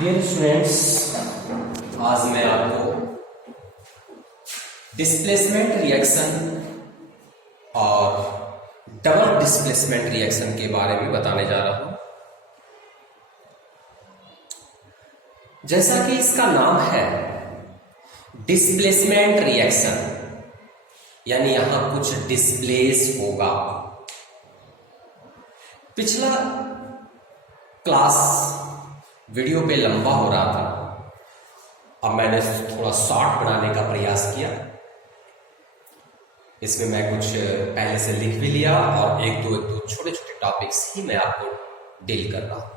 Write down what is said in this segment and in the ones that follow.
Dear students, आज मैं आपको डिस्प्लेसमेंट रिएक्शन और डबल डिस्प्लेसमेंट रिएक्शन के बारे में बताने जा रहा हूं। जैसा कि इसका नाम है डिस्प्लेसमेंट रिएक्शन, यानी यहां कुछ डिस्प्लेस होगा। पिछला क्लास वीडियो पे लंबा हो रहा था, अब मैंने थोड़ा शॉर्ट बनाने का प्रयास किया। इसमें मैं कुछ पहले से लिख भी लिया और एक दो छोटे छोटे टॉपिक्स ही मैं आपको डील कर रहा हूं।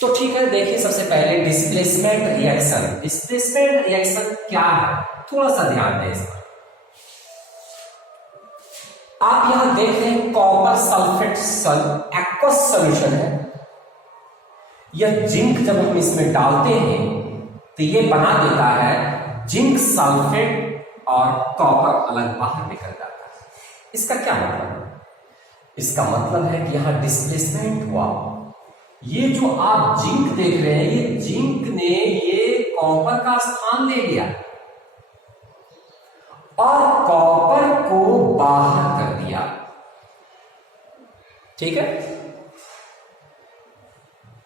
तो ठीक है, देखिए सबसे पहले डिस्प्लेसमेंट रिएक्शन। डिस्प्लेसमेंट रिएक्शन क्या है, थोड़ा सा ध्यान दें इसमें। आप यहां देख रहे हैं कॉपर सल्फेट एक्वस सॉल्यूशन है। यह जिंक जब हम इसमें डालते हैं तो यह बना देता है जिंक सल्फेट और कॉपर अलग बाहर निकल जाता है। इसका क्या मतलब है? इसका मतलब है कि यहां डिस्प्लेसमेंट हुआ। ये जो आप जिंक देख रहे हैं, ये जिंक ने ये कॉपर का स्थान ले लिया और कॉपर को बाहर कर दिया। ठीक है,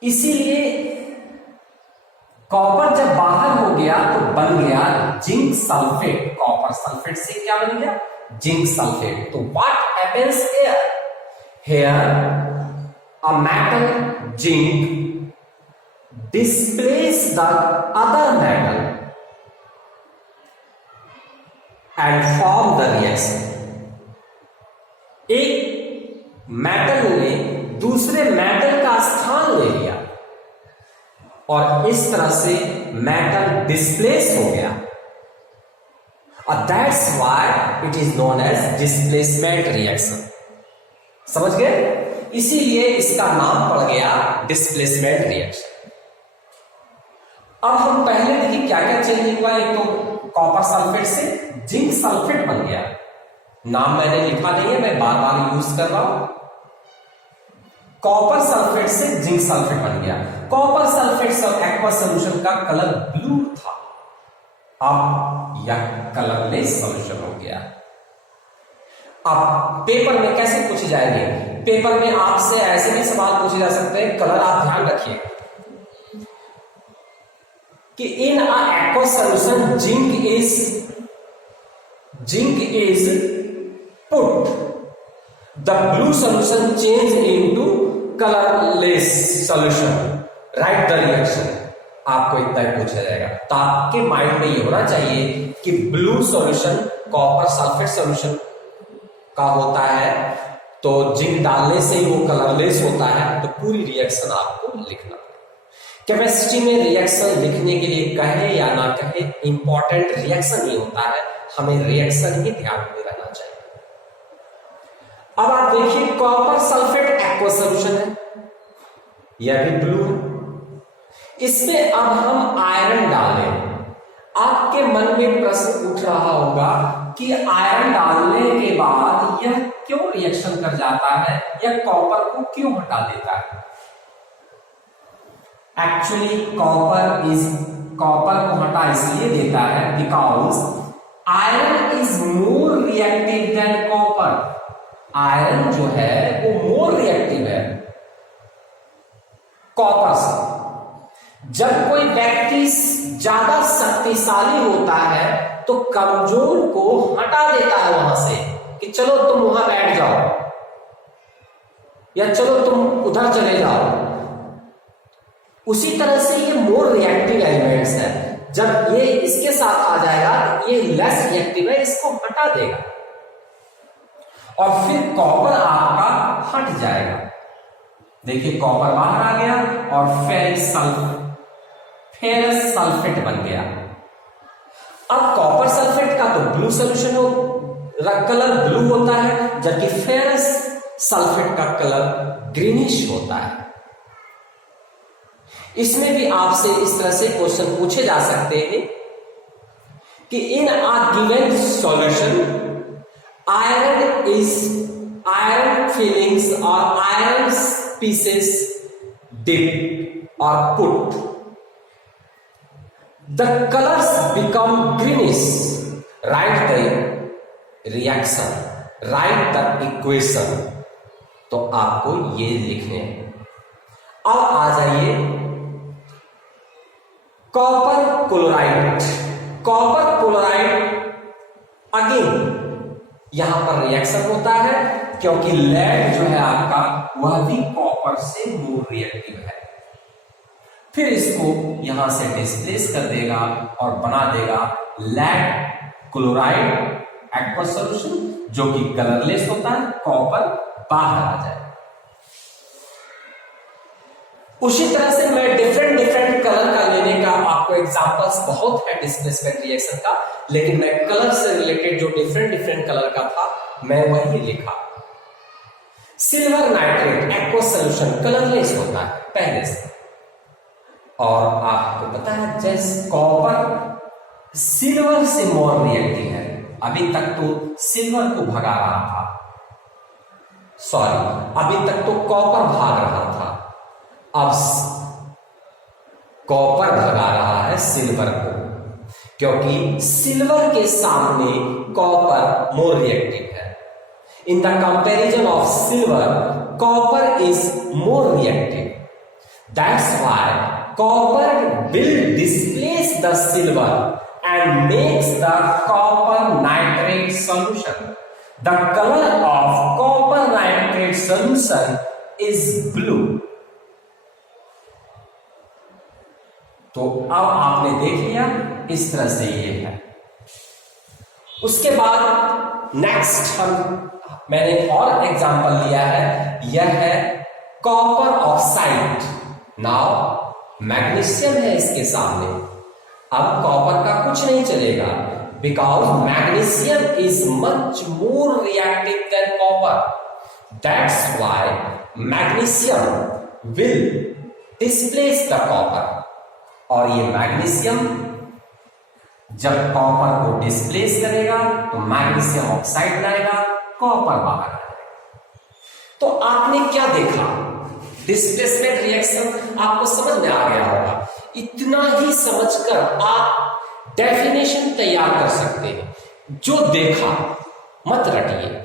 इसीलिए कॉपर जब बाहर हो गया तो बन गया जिंक सल्फेट। कॉपर सल्फेट से क्या बन गया? Zinc sulphate. तो what happens here? Here a metal zinc displace the other metal and form the reaction. एक मेटल ने दूसरे मेटल का स्थान ले लिया और इस तरह से मेटल डिस्प्लेस हो गया, और that's why it is known as displacement reaction. समझ गए? इसीलिए इसका नाम पड़ गया डिस्प्लेसमेंट रिएक्शन। अब हम पहले देखिए क्या क्या चेंज हुआ। एक तो कॉपर सल्फेट से जिंक सल्फेट बन गया। नाम मैंने लिखा नहीं है, मैं बार बार यूज कर रहा हूं। कॉपर सल्फेट से जिंक सल्फेट बन गया। कॉपर सल्फेट एक्वस सॉल्यूशन का कलर ब्लू था, अब यह कलरलेस सॉल्यूशन हो गया। अब पेपर में कैसे पूछे जाएंगे? पेपर में आपसे ऐसे भी सवाल पूछे जा सकते हैं। कलर आप ध्यान रखिए कि in aqueous solution zinc is put the blue solution change into colourless solution, right the reaction. आपको इतना ही पूछा जाएगा, तो आपके माइंड में ये होना चाहिए कि blue solution copper sulphate solution का होता है, तो जिंक डालने से ही वो कलरलेस होता है। तो पूरी रिएक्शन आपको लिखना। केमिस्ट्री में रिएक्शन लिखने के लिए कहे या ना कहे, इंपॉर्टेंट रिएक्शन ही होता है, हमें रिएक्शन ही ध्यान में रहना चाहिए। अब आप देखिए कॉपर सल्फेट एक्वस सॉल्यूशन है, यह भी ब्लू है। इसमें अब हम आयरन डालें। आपके मन में प्रश्न उठ रहा होगा कि आयरन डालने के बाद यह क्यों रिएक्शन कर जाता है, यह कॉपर को क्यों हटा देता है? एक्चुअली कॉपर को हटा इसलिए देता है because iron is more reactive than copper. Iron जो है वो मोर रिएक्टिव है कॉपर से। जब कोई व्यक्ति ज्यादा शक्तिशाली होता है तो कमजोर को हटा देता है वहां से कि चलो तुम वहां बैठ जाओ या चलो तुम उधर चले जाओ। उसी तरह से ये मोर रिएक्टिव एलिमेंट्स है, जब ये इसके साथ आ जाएगा ये लेस रिएक्टिव है, इसको हटा देगा और फिर कॉपर आपका हट जाएगा। देखिए कॉपर बाहर आ गया और फेरस सल्फेट बन गया। अब कॉपर सल्फेट का तो ब्लू सॉल्यूशन हो, कलर ब्लू होता है, जबकि फेरस सल्फेट का कलर ग्रीनिश होता है। इसमें भी आपसे इस तरह से क्वेश्चन पूछे जा सकते हैं कि in a given solution iron fillings or iron pieces dip or put. The colors become greenish. Write the reaction, write the equation. तो आपको ये लिखने हैं। अब आ जाइए copper chloride. Copper chloride again यहां पर रिएक्शन होता है, क्योंकि लेड जो है आपका वह भी कॉपर से मोर रिएक्टिव है। फिर इसको यहां से डिस्प्लेस कर देगा और बना देगा लेड क्लोराइड एक्वस सॉल्यूशन, जो कि कलरलेस होता है, कॉपर बाहर आ जाए। उसी तरह से मैं डिफरेंट कलर का लेने का आपको एग्जांपल्स बहुत है डिस्प्लेसमेंट रिएक्शन का, लेकिन मैं कलर से रिलेटेड जो डिफरेंट कलर का था मैं वही लिखा। Silver nitrate aqueous solution colourless होता है पहले से, और आपको पता है जैसे कॉपर सिल्वर से मोर रिएक्टिव है। अभी तक तो सिल्वर को भगा रहा था, सॉरी अभी तक तो कॉपर भाग रहा था, अब कॉपर भगा रहा है सिल्वर को, क्योंकि सिल्वर के सामने कॉपर मोर रिएक्टिव है। In the comparison of silver copper is more reactive, that's why copper will displace the silver and makes the copper nitrate solution. The color of copper nitrate solution is blue. तो अब आपने देख लिया इस तरह से ये है। उसके बाद नेक्स्ट मैंने और एग्जांपल लिया है, यह है कॉपर ऑक्साइड। नाउ मैग्नीशियम है इसके सामने, अब कॉपर का कुछ नहीं चलेगा, because magnesium is much more reactive than copper. That's why magnesium will displace the copper. और ये मैग्नीशियम जब कॉपर को डिस्प्लेस करेगा तो मैग्नीशियम ऑक्साइड बनाएगा, कॉपर बाहर आएगा। तो आपने क्या देखा, डिस्प्लेसमेंट रिएक्शन आपको समझ में आ गया होगा। इतना ही समझकर आप डेफिनेशन तैयार कर सकते हैं। जो देखा मत रटिए,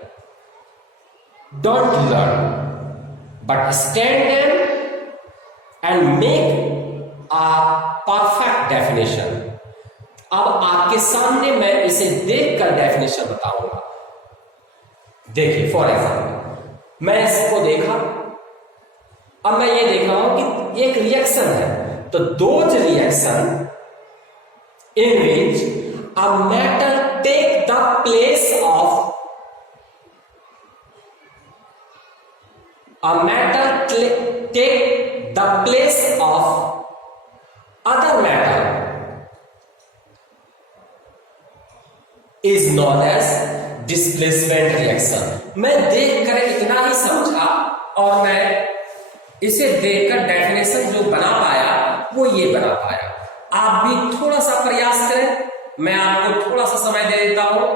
don't learn but stand there and make a perfect definition. अब आपके सामने मैं इसे देखकर डेफिनेशन बताऊंगा। देखिए फॉर एग्जाम्पल मैं इसको देखा, अब मैं ये देख रहा हूं कि एक रिएक्शन है, तो those reaction in which a metal take the place of other metal is known as displacement reaction. मैं देखकर इतना ही समझा और मैं इसे देखकर डेफिनेशन जो बना पाया वो ये बना पाया। आप भी थोड़ा सा प्रयास करें, मैं आपको थोड़ा सा समय दे देता हूं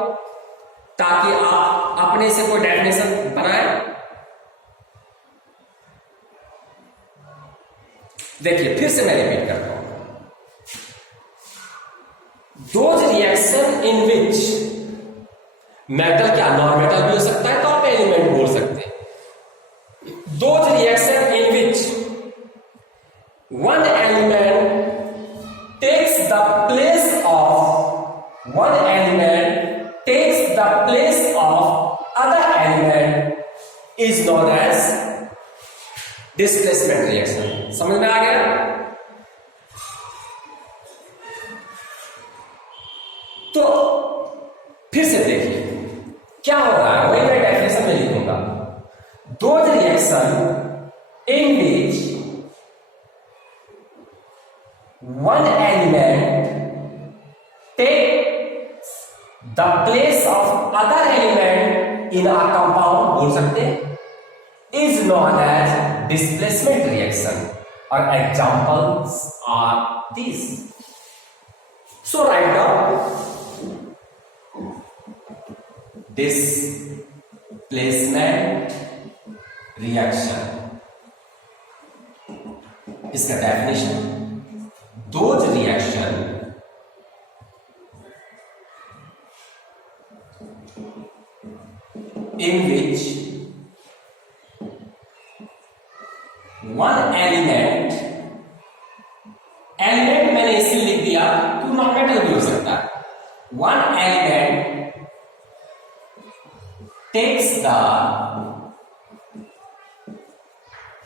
ताकि आप अपने से कोई डेफिनेशन बनाएं। देखिए फिर से मैं रिपीट करता हूं, those reaction in which metal, क्या नॉन मेटल भी हो सकता है तो आप एलिमेंट बोल सकते हैं। Those reaction in which one element takes the place of other element is known as displacement reaction। समझ में आ गया? तो फिर से देखिए क्या हो रहा है, वही मैं डेफिनेशन में लिखूंगा। Those reaction in which one element takes the place of other element in a compound, बोल सकते हैं, is known as displacement reaction, और examples are these. So write down displacement reaction। इसका definition, those reaction in which one element मैंने इसे लिख दिया तो नॉन मेटल भी हो सकता है, one element takes the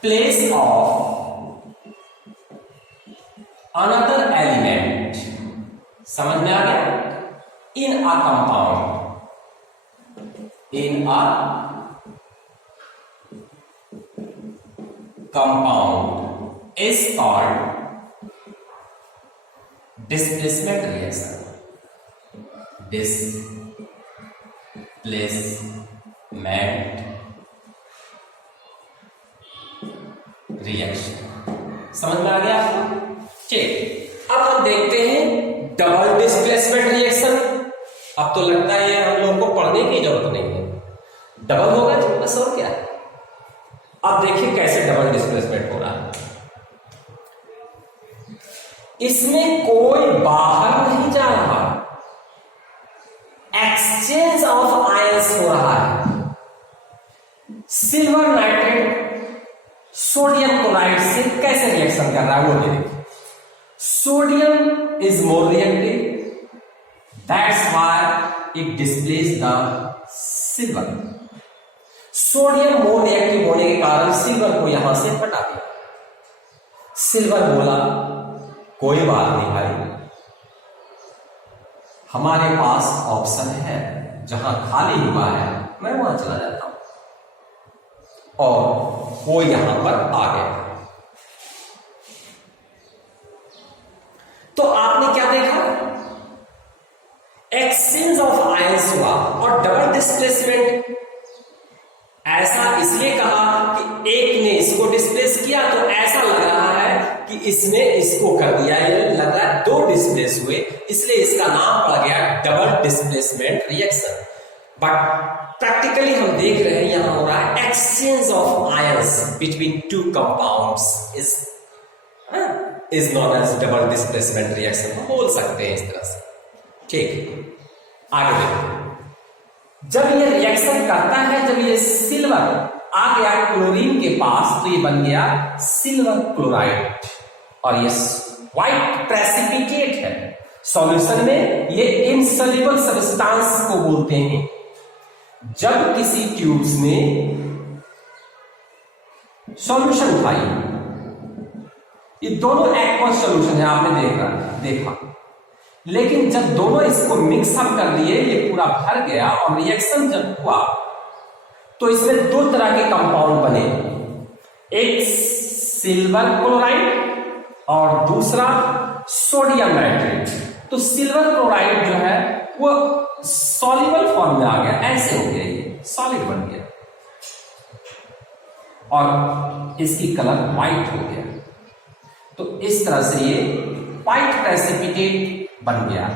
place of another element, समझ में आ गया, in a compound, in a compound is called displacement reaction. Displacement reaction, समझ में आ गया आपको? चलिए अब हम देखते हैं डबल डिस्प्लेसमेंट रिएक्शन। अब तो लगता है हम लोग को पढ़ने की जरूरत नहीं है, डबल होगा तो बस और क्या है। अब देखिए कैसे डबल डिस्प्लेसमेंट हो रहा है। इसमें कोई बाहर नहीं जा रहा, एक्सचेंज ऑफ आयंस हो रहा है। सिल्वर नाइट्रेट सोडियम क्लोराइड से कैसे रिएक्शन कर रहा है वो देखिए। Sodium is more reactive, that's why it displace the silver. Sodium more reactive होने के कारण सिल्वर को यहां से हटा दिया। सिल्वर बोला कोई बात नहीं भाई, हमारे पास ऑप्शन है, जहां खाली हुआ है मैं वहां चला जाता हूं, और वो यहां पर आ गया। तो आपने क्या देखा, एक्सचेंज ऑफ आयंस हुआ। और डबल डिस्प्लेसमेंट ऐसा इसलिए कहा कि एक ने इसको डिस्प्लेस किया तो ऐसा लग रहा है कि इसने इसको कर दिया, ये लग रहा है दो डिस्प्लेस हुए, इसलिए इसका नाम पड़ गया double displacement reaction. But practically हम देख रहे हैं यहां हो रहा है exchange of ions between two compounds is known as double displacement reaction, बोल सकते हैं इस तरह से। ठीक, आगे देखते हैं। जब ये रिएक्शन करता है, जब ये सिल्वर आ गया क्लोरीन के पास तो ये बन गया सिल्वर क्लोराइड, और ये व्हाइट प्रेसिपिटेट है। सॉल्यूशन में ये इनसॉल्युबल सब्सटेंस को बोलते हैं। जब किसी ट्यूब्स में सॉल्यूशन उठाई, ये दोनों एक्वस सॉल्यूशन है, आपने देखा, लेकिन जब दोनों इसको मिक्सअप कर दिए, ये पूरा भर गया, और रिएक्शन जब हुआ तो इसमें दो तरह के कंपाउंड बने, एक सिल्वर क्लोराइड और दूसरा सोडियम नाइट्रेट। तो सिल्वर क्लोराइड जो है वो सॉल्युबल फॉर्म में आ गया, ऐसे हो गया, ये सॉलिड बन गया, और इसकी कलर व्हाइट हो गया। तो इस तरह से ये व्हाइट प्रेसिपिटेट बन गया,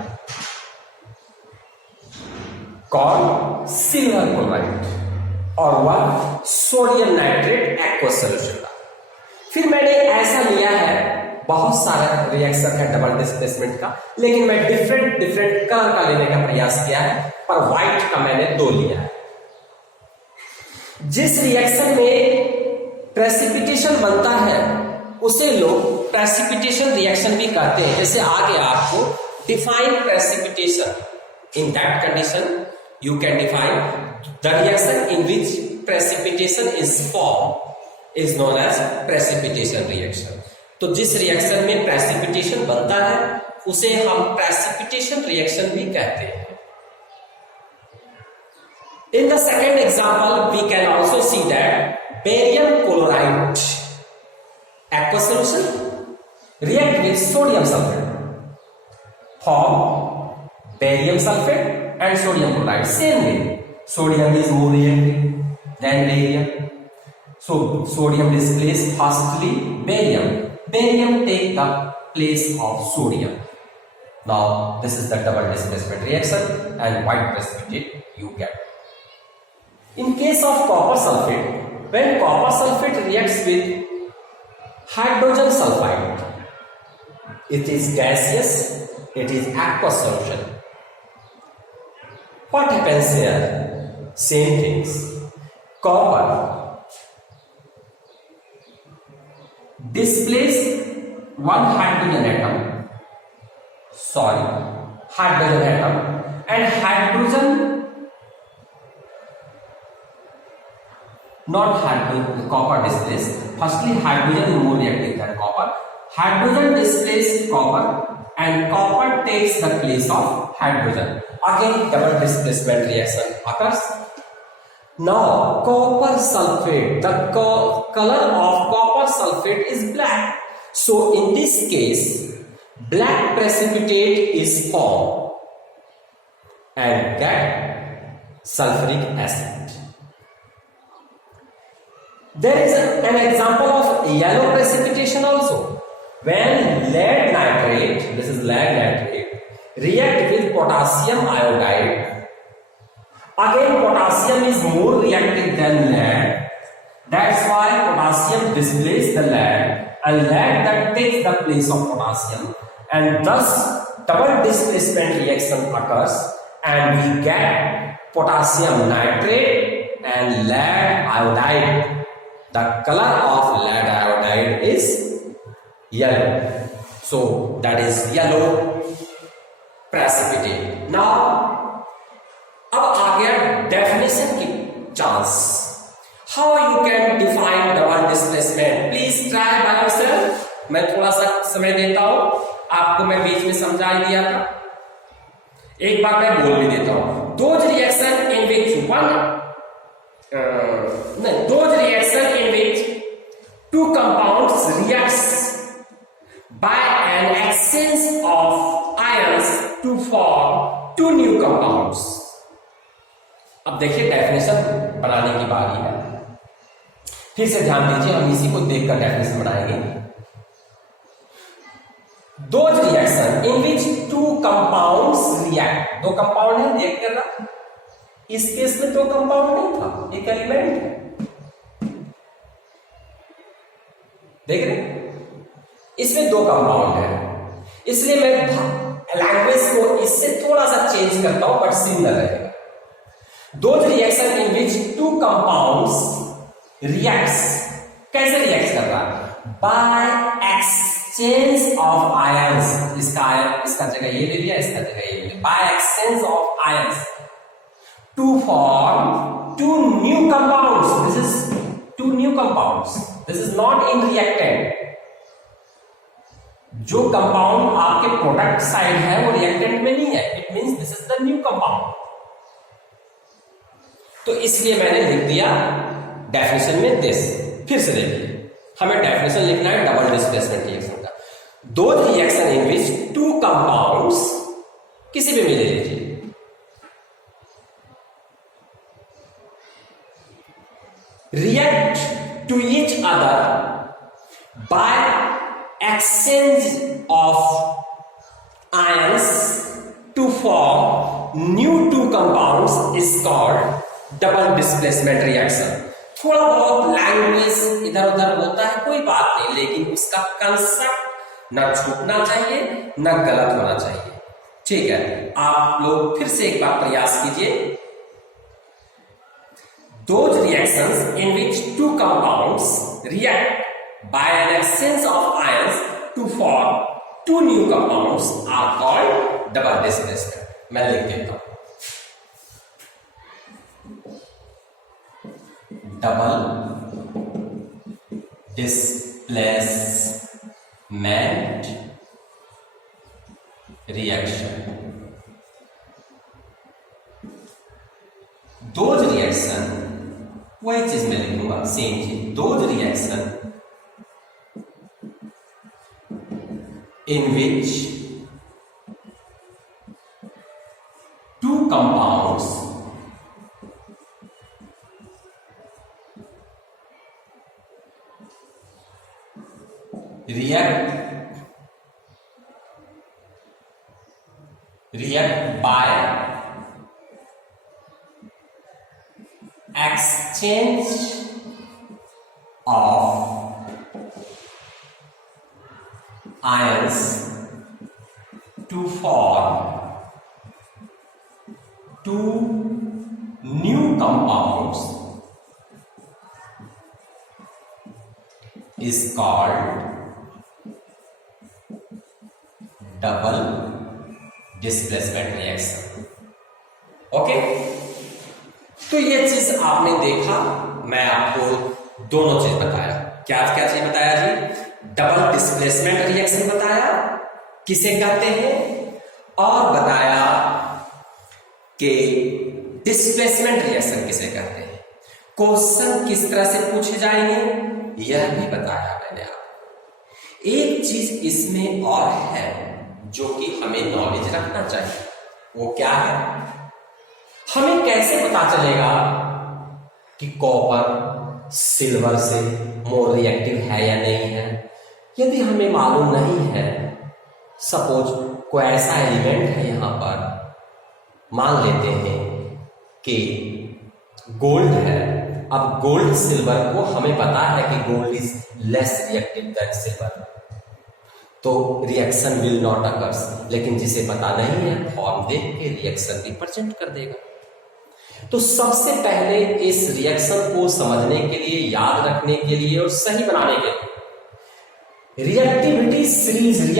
कॉल सिल्वर क्लोराइड, और वह सोडियम नाइट्रेट एक्वस सॉल्यूशन था। फिर मैंने ऐसा लिया है, बहुत सारा रिएक्शन है डबल डिस्प्लेसमेंट का, लेकिन मैं डिफरेंट कलर का लेने का प्रयास किया है, पर व्हाइट का मैंने दो लिया है। जिस रिएक्शन में प्रेसिपिटेशन बनता है उसे लोग प्रेसिपिटेशन रिएक्शन भी कहते हैं। जैसे आगे आपको define precipitation, in that condition you can define the reaction in which precipitation is formed is known as precipitation reaction। तो जिस रिएक्शन में प्रेसिपिटेशन बनता है उसे हम प्रेसिपिटेशन रिएक्शन भी कहते हैं। In the second example we can also see that barium chloride aqueous solution react with sodium sulfate form barium sulfate and sodium chloride. Same way, sodium is more reactive than barium, so sodium displaces firstly barium. Barium take the place of sodium. Now this is the double displacement reaction and white precipitate you get. In case of copper sulfate, when copper sulfate reacts with Hydrogen sulfide. It is gaseous. It is aqueous solution. What happens here? Same things. Copper displace one hydrogen atom. Hydrogen atom, and hydrogen, not hydrogen, copper displace. Firstly, hydrogen is more reactive than copper. Hydrogen displaces copper and copper takes the place of hydrogen. Again, double displacement reaction occurs. Now, copper sulfate, the color of copper sulfate is black. So, in this case, black precipitate is formed and get sulfuric acid. There is an example of yellow precipitation also. When lead nitrate, this is lead nitrate, react with potassium iodide. Again, potassium is more reactive than lead. That's why potassium displaces the lead, and lead that takes the place of potassium, and thus double displacement reaction occurs, and we get potassium nitrate and lead iodide. The color of lead iodide is yellow. So that is yellow precipitate. Now, अब आ गया definition की chance. How you can define double displacement? Please try by yourself. मैं थोड़ा सा समय देता हूं आपको, मैं बीच में समझा ही दिया था, एक बार मैं बोल भी देता हूं. Those reaction in which those reaction in which two compounds reacts by an exchange of ions to form two new compounds. अब देखिए डेफिनेशन बनाने की बारी है. फिर से ध्यान दीजिए, हम इसी को देखकर डेफिनेशन बनाएंगे. Those reaction in which two compounds react. दो कंपाउंड है, रिएक्ट कर रहा. इस केस में दो कंपाउंड नहीं था, एक एलिमेंट है. देख रहे, इसमें दो कंपाउंड है, इसलिए मैं लैंग्वेज को इससे थोड़ा सा चेंज करता हूं, बट सिमिलर रहेगा. Those reaction in which two compounds reacts, कैसे रिएक्ट कर रहा है? By exchange of ions. इसका जगह ये ले लिया, इसका जगह ये ले लिया. By exchange of ions to form two new compounds. This is two new compounds. This is not in reactant. जो कंपाउंड आपके प्रोडक्ट साइड है वो रिएक्टेंट में नहीं है. It means this is the new compound. तो इसलिए मैंने लिख दिया डेफिनेशन में दिस. फिर से देखिए, हमें डेफिनेशन लिखना है डबल डिस्प्लेसमेंट रिएक्शन का. दो reaction in which two compounds, किसी भी में ले लीजिए, react to each other by exchange of ions to form new two compounds is called double displacement reaction. थोड़ा बहुत लैंग्वेज इधर उधर होता है, कोई बात नहीं, लेकिन उसका कंसेप्ट ना छूटना चाहिए ना गलत होना चाहिए. ठीक है, आप लोग फिर से एक बार प्रयास कीजिए. Those reactions in which two compounds react by an exchange of ions to form two new compounds are called double displacement. मैं लिख देता हूं, double displacement reaction. Those reaction, वही चीज मैं लिखूंगा, सेम चीज. Those reaction in which two compounds react by exchange of ions to form two new compounds is called double displacement reaction. Okay, तो ये चीज आपने देखा, मैं आपको दोनों चीज बताया। क्या क्या चीज बताया जी? डबल डिस्प्लेसमेंट रिएक्शन बताया किसे कहते हैं, और बताया कि डिस्प्लेसमेंट रिएक्शन किसे कहते हैं। क्वेश्चन किस तरह से पूछे जाएंगे यह भी बताया मैंने आपको। एक चीज इसमें और है जो कि हमें नॉलेज रखना चाहिए, वो क्या है? हमें कैसे पता चलेगा कि कॉपर सिल्वर से मोर रिएक्टिव है या नहीं है? यदि हमें मालूम नहीं है, सपोज कोई ऐसा एलिमेंट है यहां पर, मान लेते हैं कि गोल्ड है। अब गोल्ड सिल्वर को हमें पता है कि gold is less reactive than silver, तो रिएक्शन विल नॉट अकर्स। लेकिन जिसे पता नहीं है, फॉर्म देख के रिएक्शन रिप्रेजेंट कर देगा। तो सबसे पहले इस रिएक्शन को समझने के लिए, याद रखने के लिए और सही बनाने के लिए रिएक्टिविटी सीरीज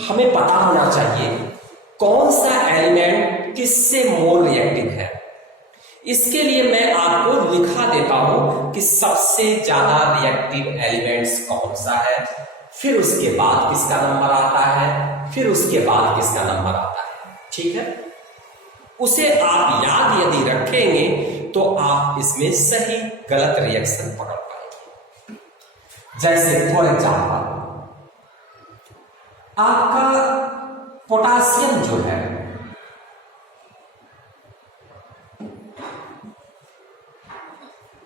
हमें पता होना चाहिए कौन सा एलिमेंट किससे मोर रिएक्टिव है। इसके लिए मैं आपको लिखा देता हूं कि सबसे ज्यादा रिएक्टिव एलिमेंट्स कौन सा है, फिर उसके बाद किसका नंबर आता है, फिर उसके बाद किसका नंबर आता है। ठीक है, उसे आप याद यदि रखेंगे तो आप इसमें सही गलत रिएक्शन पकड़ पाएंगे। जैसे फॉर एग्जाम्पल आपका पोटासियम जो है,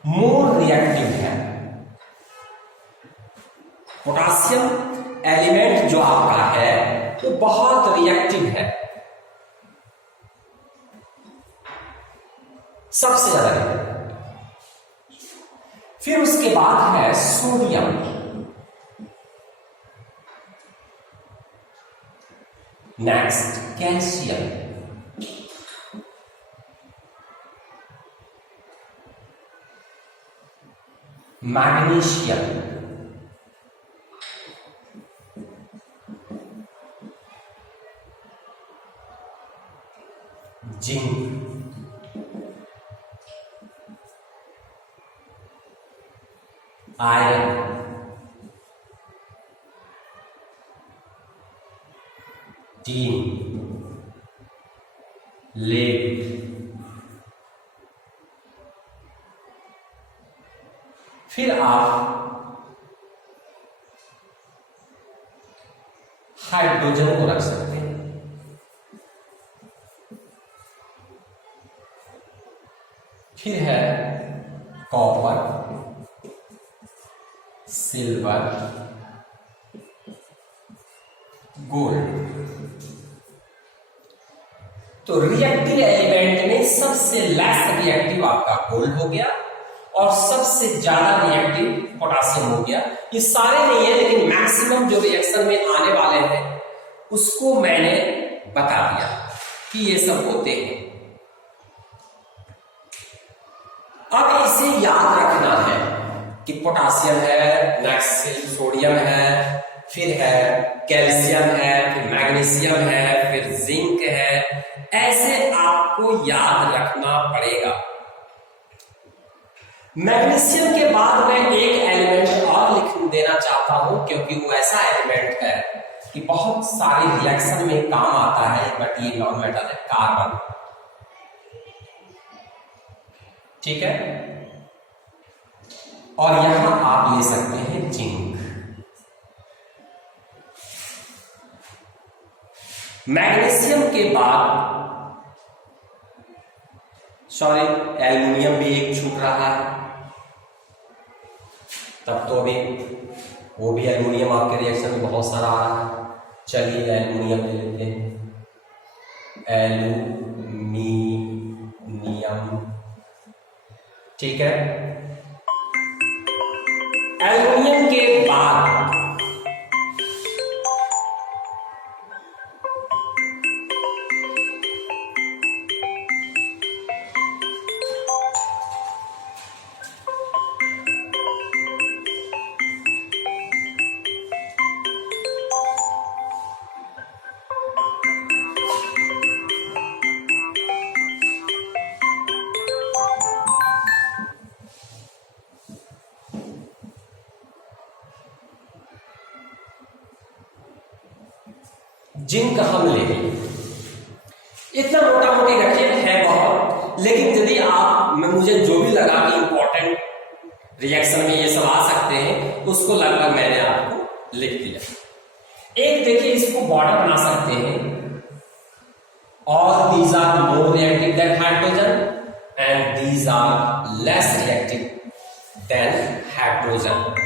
मोर रिएक्टिव है। पोटासियम एलिमेंट जो आपका है वो बहुत रिएक्टिव है, सबसे ज्यादा रिएक्टिव। फिर उसके बाद है sodium, next calcium, magnesium, zinc, iron, tin, lead, फिर आप हाइड्रोजन को रख सकते हैं। फिर है कॉपर, सिल्वर, गोल्ड। तो रिएक्टिव एलिमेंट में सबसे लेस रिएक्टिव आपका गोल्ड हो गया और सबसे ज्यादा रिएक्टिव पोटासियम हो गया। ये सारे नहीं है, लेकिन मैक्सिमम जो रिएक्शन में आने वाले हैं उसको मैंने बता दिया कि ये सब होते हैं। अब इसे याद रखना है कि पोटासियम है, नेक्स्ट सोडियम है, फिर है कैल्शियम है, फिर मैग्नीशियम है, फिर जिंक है। ऐसे आपको याद रखना पड़ेगा। मैग्नीशियम के बाद मैं एक एलिमेंट और लिख देना चाहता हूं, क्योंकि वो ऐसा एलिमेंट है कि बहुत सारी रिएक्शन में काम आता है। बट ये नॉन मेटल है, कार्बन। ठीक है, और यहां आप ले सकते हैं जिंक। मैग्नीशियम के बाद सॉरी एल्युमिनियम भी एक छूट रहा है, तब तो भी वो भी एल्युमिनियम आपके रिएक्शन में बहुत सारा आ रहा है। चलिए एल्युमिनियम ले लेते हैं, एल्युमिनियम। ठीक है, एल्युमिनियम के बाद जिंक हम लेंगे। इतना मोटा मोटी रखिए, है बहुत, लेकिन यदि आप मुझे जो भी लगा कि इंपॉर्टेंट रिएक्शन में ये सब आ सकते हैं, उसको लगभग मैंने आपको लिख दिया। एक देखिए, इसको बॉर्डर बना सकते हैं, और these are more reactive than hydrogen and these are less reactive than hydrogen।